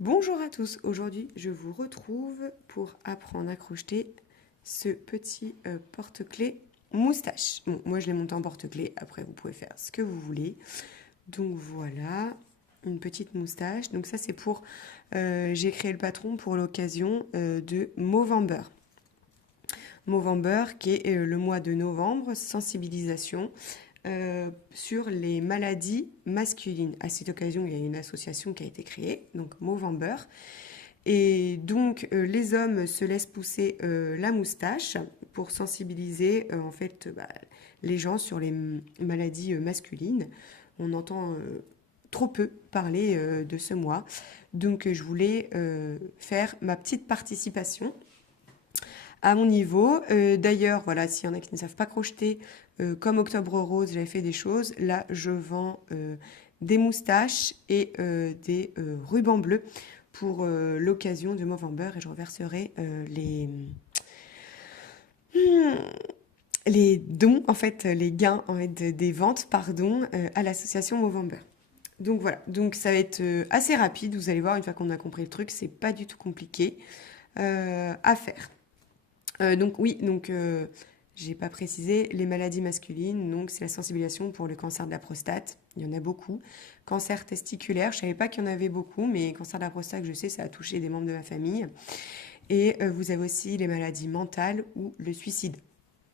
Bonjour à tous, aujourd'hui je vous retrouve pour apprendre à crocheter ce petit porte-clés moustache. Bon, moi je l'ai monté en porte-clés, après vous pouvez faire ce que vous voulez. Donc voilà, une petite moustache. Donc ça c'est pour, j'ai créé le patron pour l'occasion de Movember. Movember qui est le mois de novembre, sensibilisation sur les maladies masculines. À cette occasion, il y a une association qui a été créée, donc Movember. Et donc, les hommes se laissent pousser la moustache pour sensibiliser en fait les gens sur les maladies masculines. On entend trop peu parler de ce mois. Donc, je voulais faire ma petite participation à mon niveau. D'ailleurs, voilà, s'il y en a qui ne savent pas crocheter, comme Octobre Rose, j'avais fait des choses. Là, je vends des moustaches et des rubans bleus pour l'occasion de Movember et je reverserai les dons, en fait, les gains en fait, des ventes, pardon, à l'association Movember. Donc voilà, donc ça va être assez rapide, vous allez voir, une fois qu'on a compris le truc, c'est pas du tout compliqué à faire. Donc oui, donc j'ai pas précisé les maladies masculines. Donc c'est la sensibilisation pour le cancer de la prostate. Il y en a beaucoup. Cancer testiculaire, je savais pas qu'il y en avait beaucoup, mais cancer de la prostate, je sais, ça a touché des membres de ma famille. Et vous avez aussi les maladies mentales ou le suicide.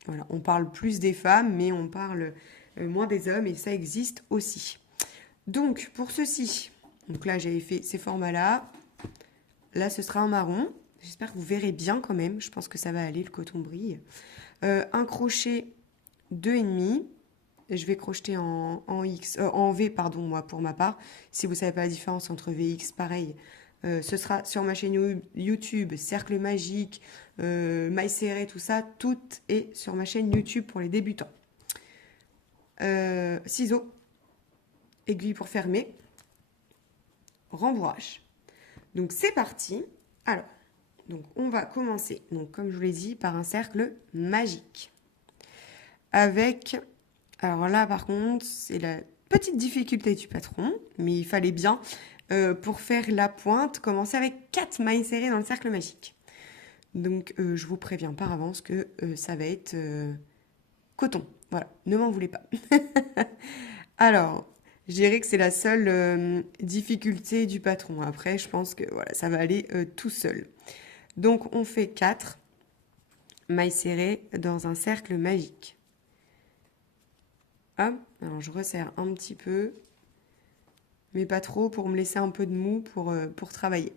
Voilà, on parle plus des femmes, mais on parle moins des hommes et ça existe aussi. Donc pour ceci, donc là j'avais fait ces formats-là. Là ce sera en marron. J'espère que vous verrez bien quand même. Je pense que ça va aller, le coton brille. Un crochet 2,5. Je vais crocheter en V, pardon, moi, pour ma part. Si vous ne savez pas la différence entre VX, pareil. Ce sera sur ma chaîne YouTube, Cercle Magique, Maille Serrée, tout ça. Tout est sur ma chaîne YouTube pour les débutants. Ciseaux, aiguille pour fermer, rembourrage. Donc c'est parti. Alors, donc on va commencer, donc comme je vous l'ai dit, par un cercle magique. Avec, alors là par contre, c'est la petite difficulté du patron, mais il fallait bien, pour faire la pointe, commencer avec 4 mailles serrées dans le cercle magique. Donc je vous préviens par avance que ça va être coton. Voilà, ne m'en voulez pas. Alors, je dirais que c'est la seule difficulté du patron. Après, je pense que voilà, ça va aller tout seul. Donc on fait 4 mailles serrées dans un cercle magique. Hop, alors je resserre un petit peu, mais pas trop pour me laisser un peu de mou pour travailler.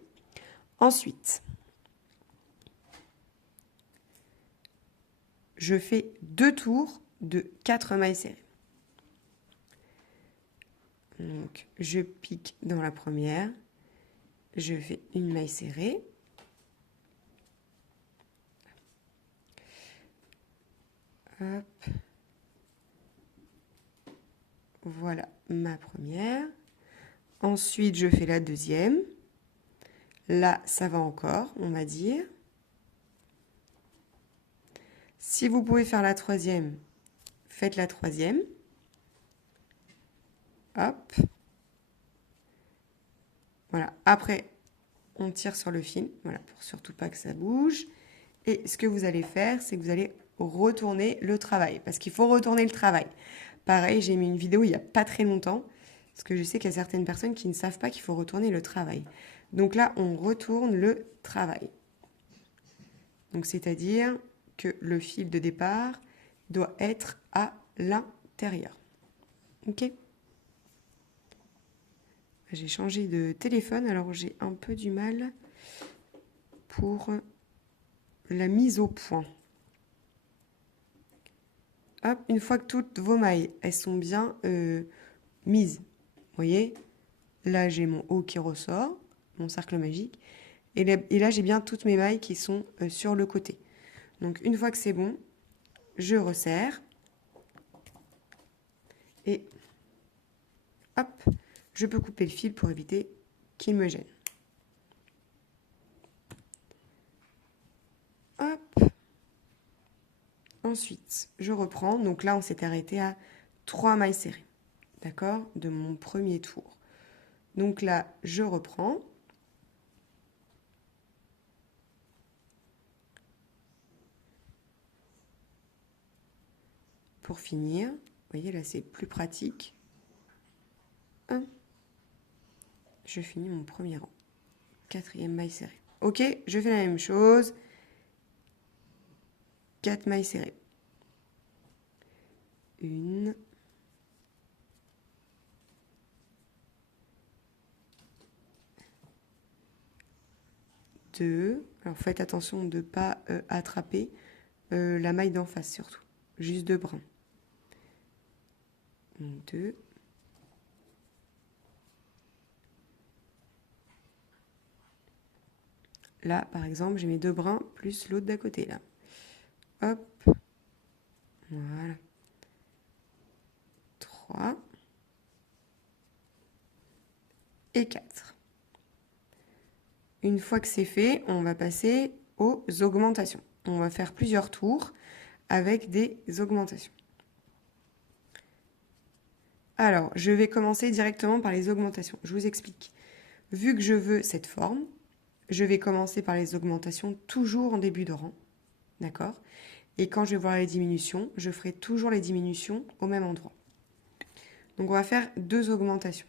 Ensuite, je fais 2 tours de 4 mailles serrées. Donc je pique dans la première, je fais une maille serrée. Hop. Voilà ma première. Ensuite, je fais la deuxième. Là, ça va encore, on va dire. Si vous pouvez faire la troisième, faites la troisième. Hop. Voilà. Après, on tire sur le fil. Voilà, pour surtout pas que ça bouge. Et ce que vous allez faire, c'est que vous allez retourner le travail. Parce qu'il faut retourner le travail. Pareil, j'ai mis une vidéo il n'y a pas très longtemps. Parce que je sais qu'il y a certaines personnes qui ne savent pas qu'il faut retourner le travail. Donc là, on retourne le travail. Donc c'est-à-dire que le fil de départ doit être à l'intérieur. Ok ? J'ai changé de téléphone, alors j'ai un peu du mal pour la mise au point. Hop, une fois que toutes vos mailles, elles sont bien mises, vous voyez, là j'ai mon haut qui ressort, mon cercle magique, et là j'ai bien toutes mes mailles qui sont sur le côté. Donc une fois que c'est bon, je resserre, et hop, je peux couper le fil pour éviter qu'il me gêne. Hop. Ensuite, je reprends. Donc là, on s'est arrêté à 3 mailles serrées. D'accord ? De mon premier tour. Donc là, je reprends. pour finir, vous voyez là c'est plus pratique. 1. Je finis mon premier rang. 4e maille serrée. Ok, je fais la même chose. 4 mailles serrées. 1. 2. Alors faites attention de ne pas attraper la maille d'en face surtout. Juste 2 brins. 2. Là, par exemple, j'ai mes 2 brins plus l'autre d'à côté, là. Hop. Voilà. 3. Et 4. Une fois que c'est fait, on va passer aux augmentations. On va faire plusieurs tours avec des augmentations. Alors, je vais commencer directement par les augmentations. Je vous explique. Vu que je veux cette forme, je vais commencer par les augmentations toujours en début de rang. D'accord? Et quand je vais voir les diminutions, je ferai toujours les diminutions au même endroit. Donc, on va faire 2 augmentations.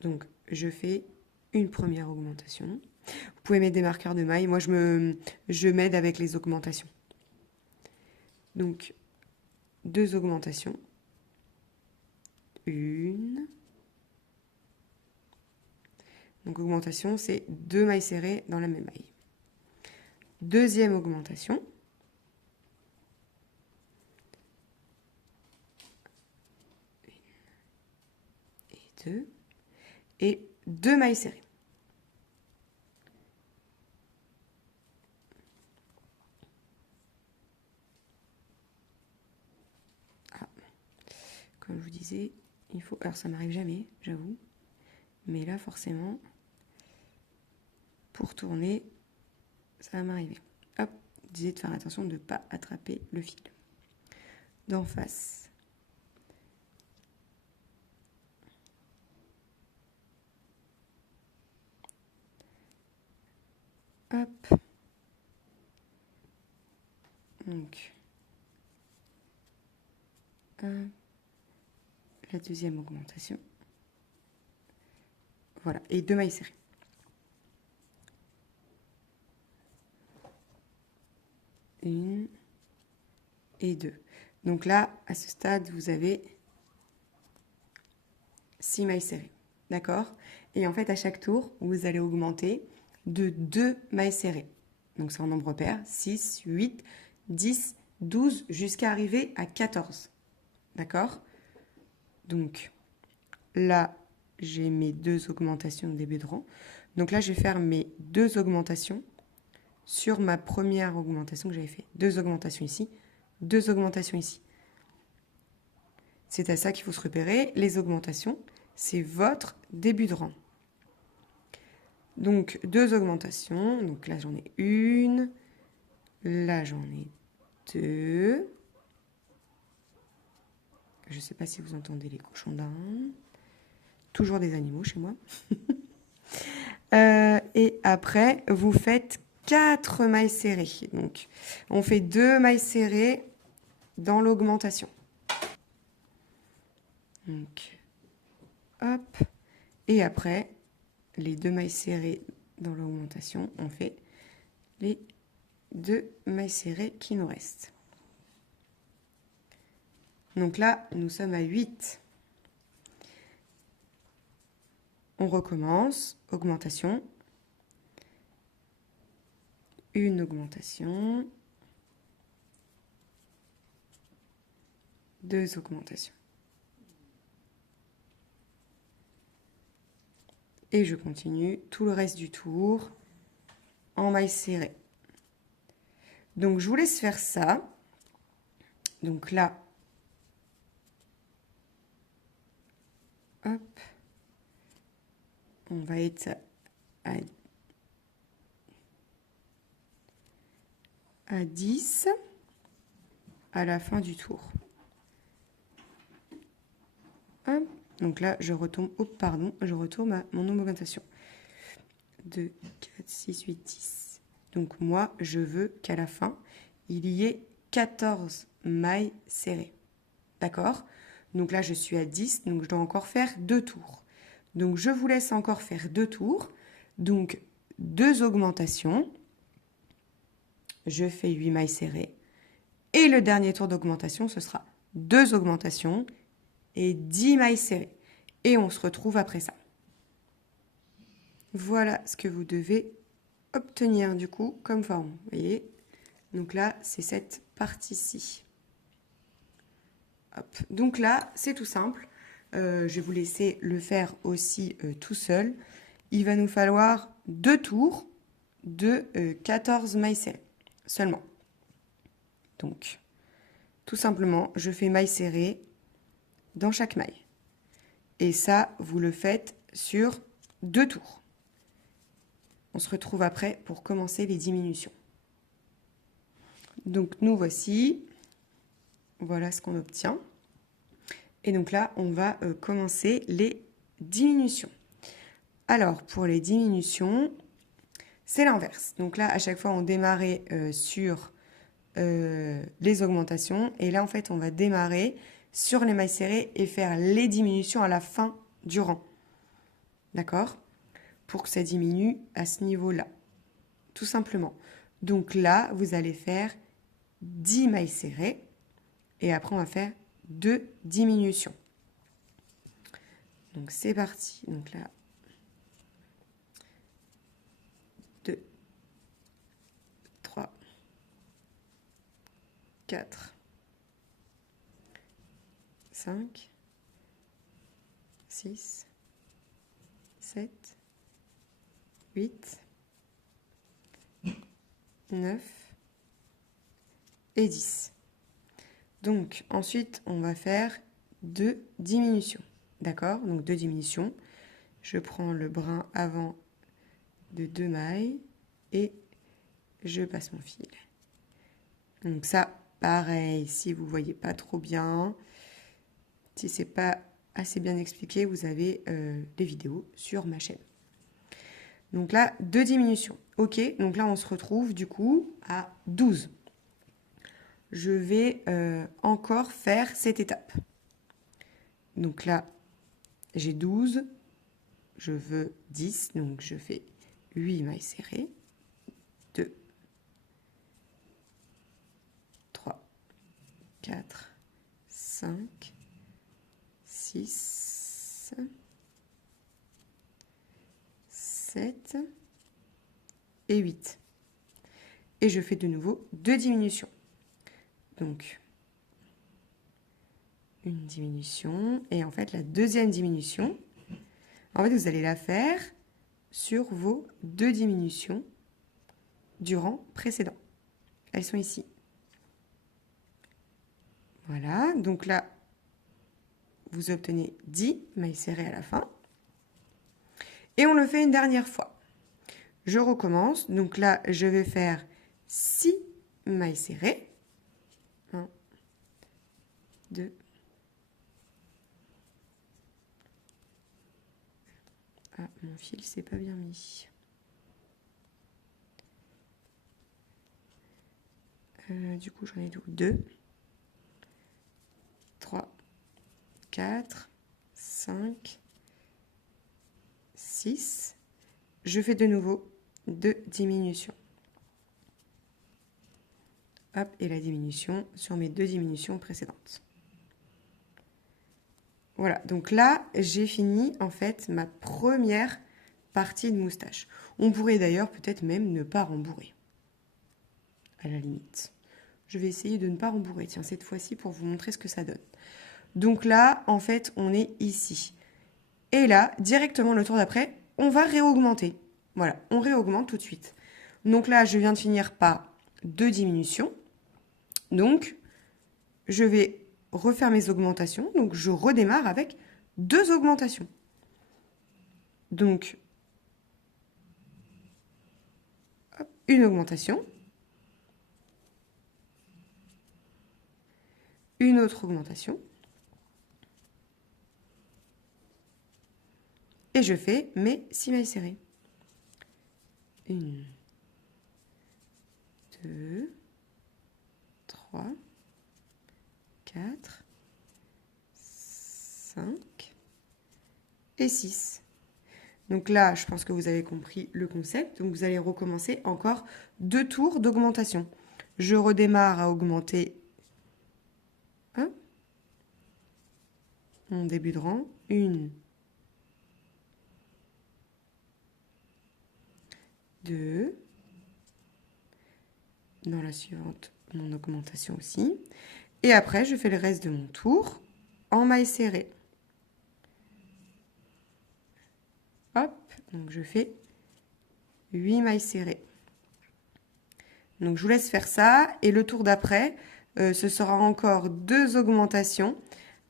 Donc, je fais une première augmentation. Vous pouvez mettre des marqueurs de maille. Moi, je m'aide avec les augmentations. Donc, 2 augmentations. 1. Donc, augmentation, c'est 2 mailles serrées dans la même maille. Deuxième augmentation. 1 et 2. Et 2 mailles serrées. Ah. Comme je vous disais, il faut... Alors, ça m'arrive jamais, j'avoue. Mais là, forcément, pour tourner, ça va m'arriver. Hop, je disais de faire attention de ne pas attraper le fil. D'en face. Hop. Donc, la deuxième augmentation. Voilà, et 2 mailles serrées. Une et 2. Donc là, à ce stade, vous avez 6 mailles serrées. D'accord? Et en fait, à chaque tour, vous allez augmenter de 2 mailles serrées. Donc c'est en nombre pair, 6, 8, 10, 12, jusqu'à arriver à 14. D'accord? Donc là, j'ai mes 2 augmentations au début de rang. Donc là, je vais faire mes 2 augmentations sur ma première augmentation que j'avais fait. 2 augmentations ici, 2 augmentations ici. C'est à ça qu'il faut se repérer. Les augmentations, c'est votre début de rang. Donc, 2 augmentations. Donc là, j'en ai une. Là, j'en ai 2. Je ne sais pas si vous entendez les cochons d'Inde. Toujours des animaux chez moi. Et après, vous faites 4 mailles serrées. Donc, on fait 2 mailles serrées dans l'augmentation. Donc, hop. Et après, les 2 mailles serrées dans l'augmentation, on fait les 2 mailles serrées qui nous restent. Donc là, nous sommes à 8. On recommence. Augmentation. Une augmentation. 2 augmentations. Et je continue tout le reste du tour en mailles serrées. Donc, je vous laisse faire ça. Donc là, hop, on va être à 10 à la fin du tour. Hop. Donc là, je retombe, je retourne à mon augmentation. 2, 4, 6, 8, 10. Donc moi, je veux qu'à la fin, il y ait 14 mailles serrées. D'accord? Donc là, je suis à 10, donc je dois encore faire 2 tours. Donc je vous laisse encore faire 2 tours. Donc 2 augmentations. Je fais 8 mailles serrées. Et le dernier tour d'augmentation, ce sera 2 augmentations et 10 mailles serrées. Et on se retrouve après ça. Voilà ce que vous devez obtenir du coup comme forme. Vous voyez? Donc là, c'est cette partie-ci. Hop. Donc là, c'est tout simple. Je vais vous laisser le faire aussi tout seul. Il va nous falloir 2 tours de 14 mailles serrées seulement. Donc, tout simplement, je fais maille serrée dans chaque maille. Et ça, vous le faites sur 2 tours. On se retrouve après pour commencer les diminutions. Donc, nous voici. Voilà ce qu'on obtient. Et donc là, on va commencer les diminutions. Alors, pour les diminutions, c'est l'inverse. Donc là, à chaque fois, on démarrait sur les augmentations. Et là, en fait, on va démarrer sur les mailles serrées et faire les diminutions à la fin du rang. D'accord? Pour que ça diminue à ce niveau-là. Tout simplement. Donc là, vous allez faire 10 mailles serrées. Et après, on va faire 2 diminutions. Donc c'est parti. Donc là, 2, 3, 4, 5, 6, 7, 8, 9 et 10. Donc ensuite, on va faire 2 diminutions. D'accord? Donc 2 diminutions. Je prends le brin avant de 2 mailles et je passe mon fil. Donc ça, pareil, si vous ne voyez pas trop bien, si ce n'est pas assez bien expliqué, vous avez des vidéos sur ma chaîne. Donc là, 2 diminutions. Ok, donc là, on se retrouve du coup à 12. Je vais encore faire cette étape. Donc là, j'ai 12, je veux 10, donc je fais 8 mailles serrées. 2, 3, 4, 5, 6, 7 et 8. Et je fais de nouveau 2 diminutions. Donc, une diminution. Et en fait, la deuxième diminution, en fait, vous allez la faire sur vos 2 diminutions du rang précédent. Elles sont ici. Voilà. Donc là, vous obtenez 10 mailles serrées à la fin. Et on le fait une dernière fois. Je recommence. Donc là, je vais faire 6 mailles serrées. 1, 2, ah, mon fil s'est pas bien mis. Du coup, j'en ai 2, 3, 4, 5, 6. Je fais de nouveau 2 diminutions. Hop, et la diminution sur mes 2 diminutions précédentes. Voilà, donc là, j'ai fini en fait ma première partie de moustache. On pourrait d'ailleurs peut-être même ne pas rembourrer, à la limite. Je vais essayer de ne pas rembourrer, tiens, cette fois-ci pour vous montrer ce que ça donne. Donc là, en fait, on est ici. Et là, directement le tour d'après, on va réaugmenter. Voilà, on réaugmente tout de suite. Donc là, je viens de finir par 2 diminutions. Donc, je vais refaire mes augmentations. Donc, je redémarre avec 2 augmentations. Donc, hop, une augmentation. Une autre augmentation. Et je fais mes 6 mailles serrées. 1, 2, 3, 4, 5 et 6. Donc là, je pense que vous avez compris le concept. Donc vous allez recommencer encore 2 tours d'augmentation. Je redémarre à augmenter mon début de rang. 1, 2. Dans la suivante, mon augmentation aussi. Et après, je fais le reste de mon tour en maille serrée. Hop, donc je fais 8 mailles serrées. Donc je vous laisse faire ça. Et le tour d'après, ce sera encore 2 augmentations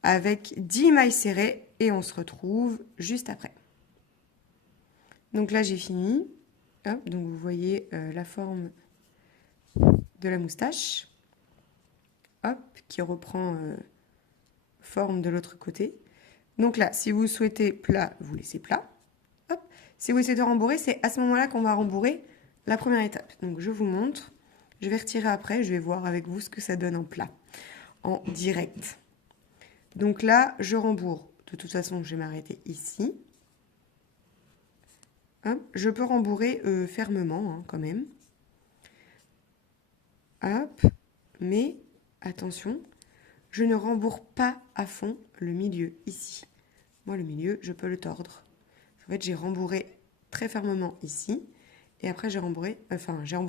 avec 10 mailles serrées. Et on se retrouve juste après. Donc là, j'ai fini. Hop, donc vous voyez la forme de la moustache. Hop, qui reprend forme de l'autre côté. Donc là, si vous souhaitez plat, vous laissez plat. Hop. Si vous souhaitez rembourrer, c'est à ce moment-là qu'on va rembourrer la première étape. Donc je vous montre. Je vais retirer après, je vais voir avec vous ce que ça donne en plat, en direct. Donc là, je rembourre. De toute façon, je vais m'arrêter ici. Hop. Je peux rembourrer fermement, hein, quand même. Hop. Mais attention, je ne rembourre pas à fond le milieu, ici. Moi, le milieu, je peux le tordre. En fait, j'ai rembourré très fermement ici. Et après, j'ai rembourré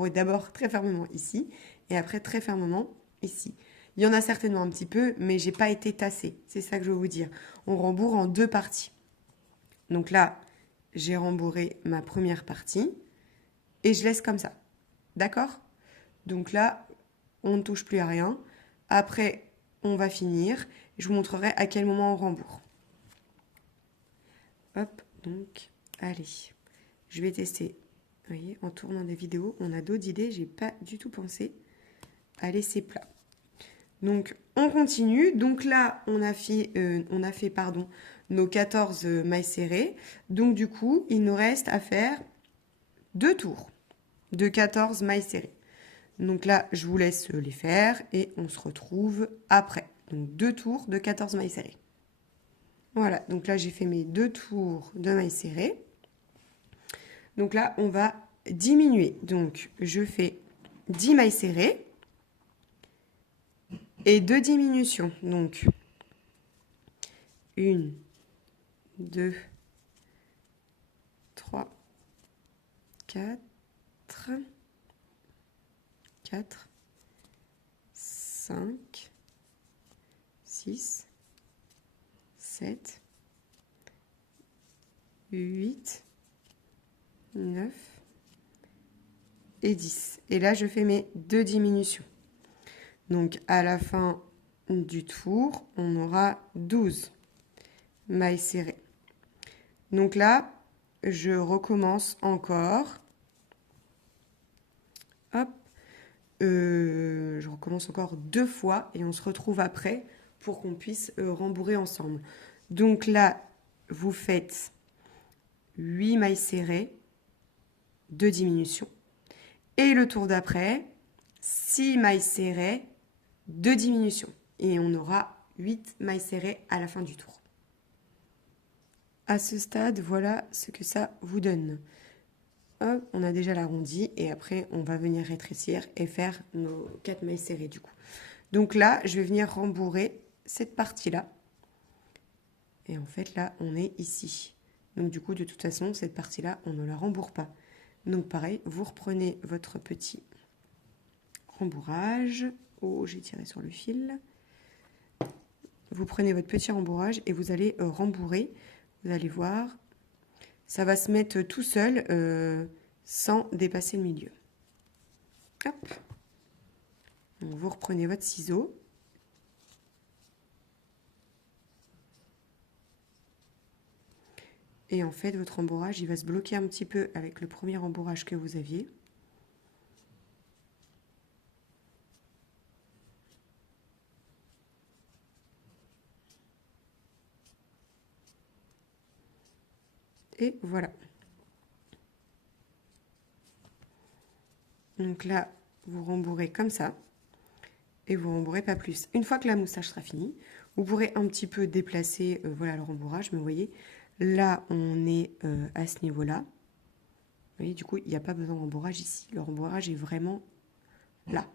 d'abord très fermement ici. Et après, très fermement ici. Il y en a certainement un petit peu, mais j'ai pas été tassée. C'est ça que je veux vous dire. On rembourre en 2 parties. Donc là, j'ai rembourré ma première partie. Et je laisse comme ça. D'accord? Donc là, on ne touche plus à rien. Après, on va finir. Je vous montrerai à quel moment on rembourre. Hop, donc, allez. Je vais tester. Vous voyez, en tournant des vidéos, on a d'autres idées. J'ai pas du tout pensé à laisser plat. Donc, on continue. Donc là, on a fait nos 14 mailles serrées. Donc, du coup, il nous reste à faire 2 tours de 14 mailles serrées. Donc là, je vous laisse les faire et on se retrouve après. Donc, 2 tours de 14 mailles serrées. Voilà, donc là, j'ai fait mes 2 tours de mailles serrées. Donc là, on va diminuer. Donc, je fais 10 mailles serrées et 2 diminutions. Donc, 1, 2, 3, 4, 5, 6, 7, 8, 9 et 10. Et là, je fais mes 2 diminutions. Donc, à la fin du tour, on aura 12 mailles serrées. Donc là, je recommence encore. Hop. Je recommence encore 2 fois et on se retrouve après pour qu'on puisse rembourrer ensemble. Donc là, vous faites 8 mailles serrées, 2 diminutions. Et le tour d'après, 6 mailles serrées, 2 diminutions. Et on aura 8 mailles serrées à la fin du tour. À ce stade, voilà ce que ça vous donne. Hop, on a déjà l'arrondi et après, on va venir rétrécir et faire nos 4 mailles serrées du coup. Donc là, je vais venir rembourrer cette partie-là. Et en fait, là, on est ici. Donc du coup, de toute façon, cette partie-là, on ne la rembourre pas. Donc pareil, vous reprenez votre petit rembourrage. Oh, j'ai tiré sur le fil. Vous prenez votre petit rembourrage et vous allez rembourrer. Vous allez voir, ça va se mettre tout seul sans dépasser le milieu. Hop. Donc, vous reprenez votre ciseau. Et en fait, votre rembourrage, il va se bloquer un petit peu avec le premier rembourrage que vous aviez. Et voilà. Donc là, vous rembourrez comme ça. et vous rembourrez pas plus. Une fois que la moustache sera finie, vous pourrez un petit peu déplacer voilà, le rembourrage, mais vous voyez, là, on est à ce niveau-là. Vous voyez, du coup, il n'y a pas besoin de rembourrage ici. Le rembourrage est vraiment là.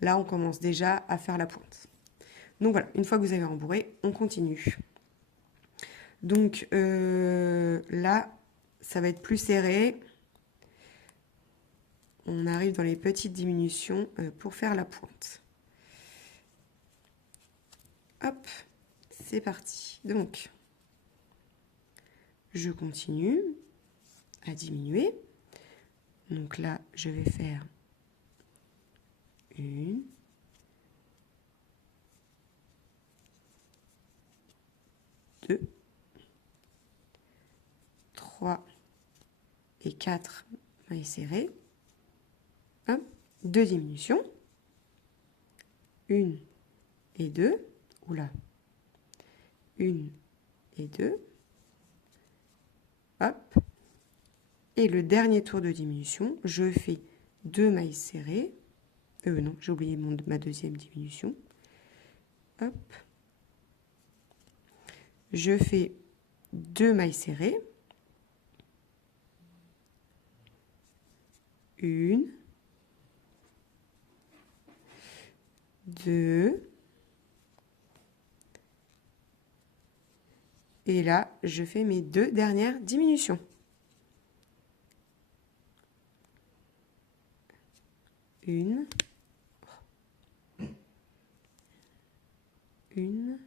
Là, on commence déjà à faire la pointe. Donc voilà, une fois que vous avez rembourré, on continue. Donc là, ça va être plus serré. On arrive dans les petites diminutions pour faire la pointe. Hop, c'est parti. Donc, je continue à diminuer. Donc là, je vais faire une, deux, trois et quatre mailles serrées. Hop, deux diminutions. Une et deux. Oula. Une et deux. Hop. Et le dernier tour de diminution, je fais deux mailles serrées. Non, j'ai oublié ma deuxième diminution. Hop. Je fais deux mailles serrées. Une. Deux. Et là, je fais mes deux dernières diminutions. Une. Une.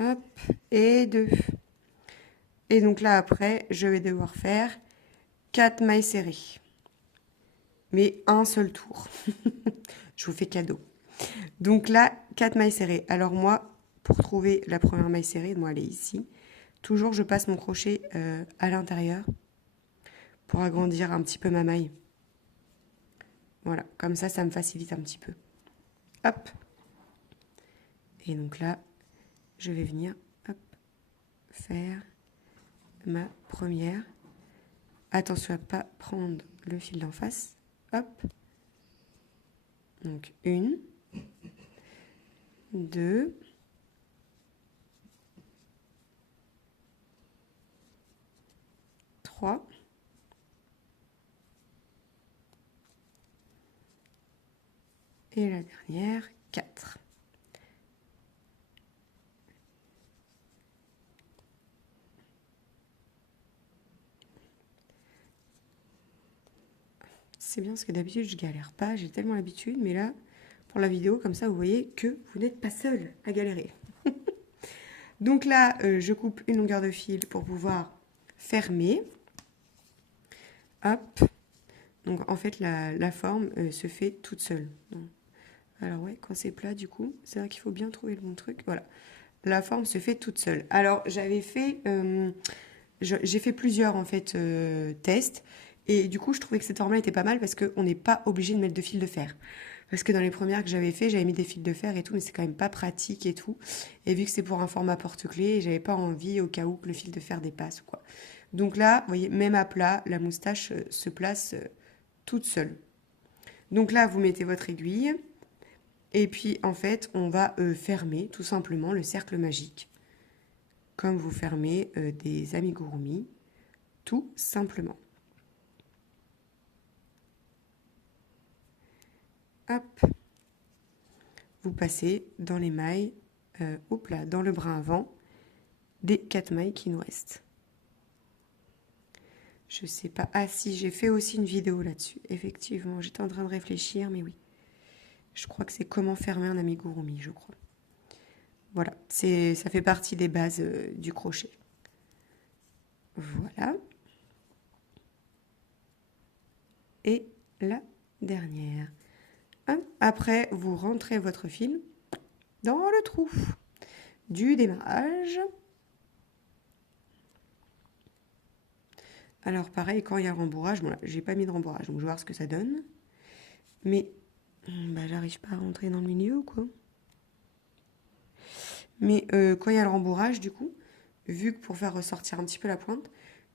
Hop. Et deux. Et donc là, après, je vais devoir faire 4 mailles serrées. Mais un seul tour. Je vous fais cadeau. Donc là, 4 mailles serrées. Alors moi, pour trouver la première maille serrée, moi elle est ici. Toujours, je passe mon crochet à l'intérieur pour agrandir un petit peu ma maille. Voilà, comme ça me facilite un petit peu. Hop. Et donc là, je vais venir hop, faire ma première. Attention à ne pas prendre le fil d'en face. Hop. Donc une, deux, trois, et la dernière, 4. C'est bien parce que d'habitude je galère pas, j'ai tellement l'habitude, mais là, pour la vidéo, comme ça, vous voyez que vous n'êtes pas seul à galérer. Donc là, je coupe une longueur de fil pour pouvoir fermer. Hop. Donc en fait, la forme se fait toute seule. Alors ouais, quand c'est plat, du coup, c'est vrai qu'il faut bien trouver le bon truc. Voilà. La forme se fait toute seule. Alors j'avais fait, j'ai fait plusieurs en fait tests. Et du coup, je trouvais que cette forme-là était pas mal parce qu'on n'est pas obligé de mettre de fil de fer. Parce que dans les premières que j'avais fait, j'avais mis des fils de fer et tout, mais c'est quand même pas pratique et tout. Et vu que c'est pour un format porte-clés, j'avais pas envie au cas où que le fil de fer dépasse ou quoi. Donc là, vous voyez, même à plat, la moustache se place toute seule. Donc là, vous mettez votre aiguille. Et puis, en fait, on va fermer tout simplement le cercle magique. Comme vous fermez des amigurumi, tout simplement. Hop, vous passez dans les mailles, dans le brin avant, des 4 mailles qui nous restent. Je sais pas, ah si, j'ai fait aussi une vidéo là-dessus, effectivement, j'étais en train de réfléchir, mais oui. Je crois que c'est comment fermer un amigurumi, je crois. Voilà, ça fait partie des bases du crochet. Voilà. Et la dernière. Après, vous rentrez votre fil dans le trou du démarrage. Alors pareil, quand il y a le rembourrage, bon là, j'ai pas mis de rembourrage, donc je vais voir ce que ça donne. Mais bah, j'arrive pas à rentrer dans le milieu ou quoi. Mais quand il y a le rembourrage, du coup, vu que pour faire ressortir un petit peu la pointe,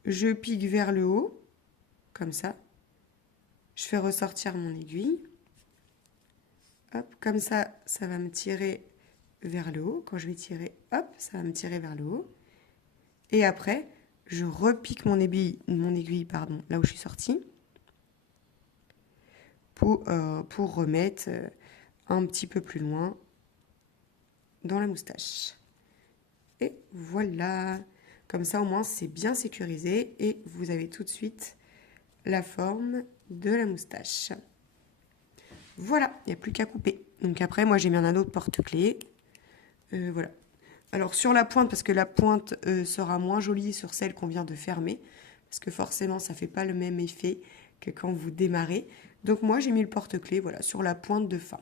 je pique vers le haut, comme ça. Je fais ressortir mon aiguille. Hop, comme ça va me tirer vers le haut. Quand je vais tirer, hop, ça va me tirer vers le haut. Et après, je repique mon aiguille, pardon, là où je suis sortie, pour remettre un petit peu plus loin dans la moustache. Et voilà. Comme ça, au moins, c'est bien sécurisé et vous avez tout de suite la forme de la moustache. Voilà, il n'y a plus qu'à couper. Donc après, moi, j'ai mis un autre porte-clés. Voilà. Alors sur la pointe, parce que la pointe sera moins jolie sur celle qu'on vient de fermer, parce que forcément, ça ne fait pas le même effet que quand vous démarrez. Donc moi, j'ai mis le porte-clés, voilà, sur la pointe de fin.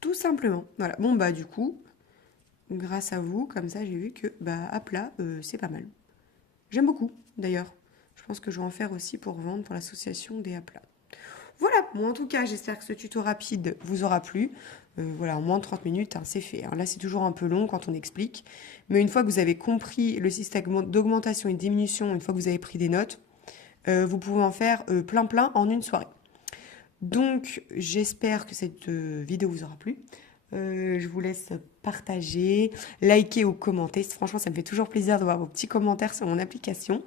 Tout simplement. Voilà. Bon, bah du coup, grâce à vous, comme ça, j'ai vu que, bah, à plat, c'est pas mal. J'aime beaucoup, d'ailleurs. Je pense que je vais en faire aussi pour vendre pour l'association des aplats. Voilà, bon, en tout cas, j'espère que ce tuto rapide vous aura plu. Voilà, en moins de 30 minutes, hein, c'est fait. Hein. Là, c'est toujours un peu long quand on explique. Mais une fois que vous avez compris le système d'augmentation et de diminution, une fois que vous avez pris des notes, vous pouvez en faire plein en une soirée. Donc, j'espère que cette vidéo vous aura plu. Je vous laisse partager, liker ou commenter. Franchement, ça me fait toujours plaisir de voir vos petits commentaires sur mon application.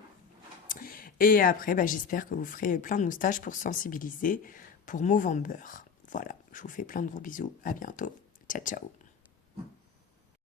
Et après, bah, j'espère que vous ferez plein de moustaches pour sensibiliser pour Movember. Voilà, je vous fais plein de gros bisous. À bientôt. Ciao, ciao.